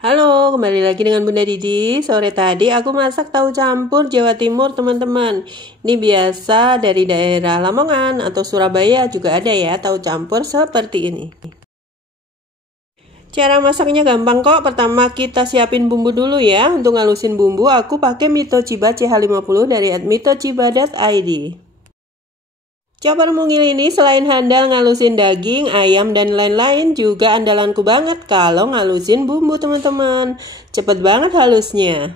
Halo, kembali lagi dengan Bunda Didi. Sore tadi aku masak tahu campur Jawa Timur, teman-teman. Ini biasa dari daerah Lamongan atau Surabaya juga ada ya tahu campur seperti ini. Cara masaknya gampang kok. Pertama kita siapin bumbu dulu ya. Untuk ngalusin bumbu aku pakai Mitochiba CH50 dari @mitochiba.id. Chopper mungil ini selain handal ngalusin daging, ayam, dan lain-lain juga andalanku banget kalau ngalusin bumbu teman-teman. Cepet banget halusnya.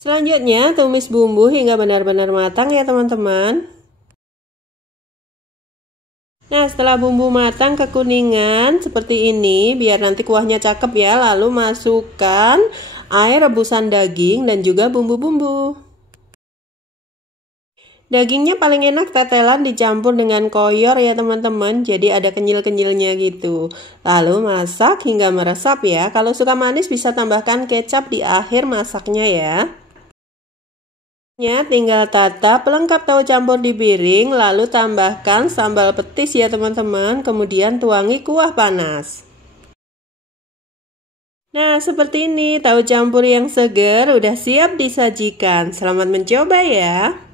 Selanjutnya tumis bumbu hingga benar-benar matang ya teman-teman. Nah setelah bumbu matang kekuningan seperti ini, biar nanti kuahnya cakep ya, lalu masukkan air rebusan daging dan juga bumbu-bumbu. Dagingnya paling enak tetelan dicampur dengan koyor ya teman-teman. Jadi ada kenyil-kenyilnya gitu. Lalu masak hingga meresap ya. Kalau suka manis bisa tambahkan kecap di akhir masaknya ya. Tinggal tata pelengkap tahu campur di piring. Lalu tambahkan sambal petis ya teman-teman. Kemudian tuangi kuah panas. Nah seperti ini tahu campur yang seger udah siap disajikan. Selamat mencoba ya.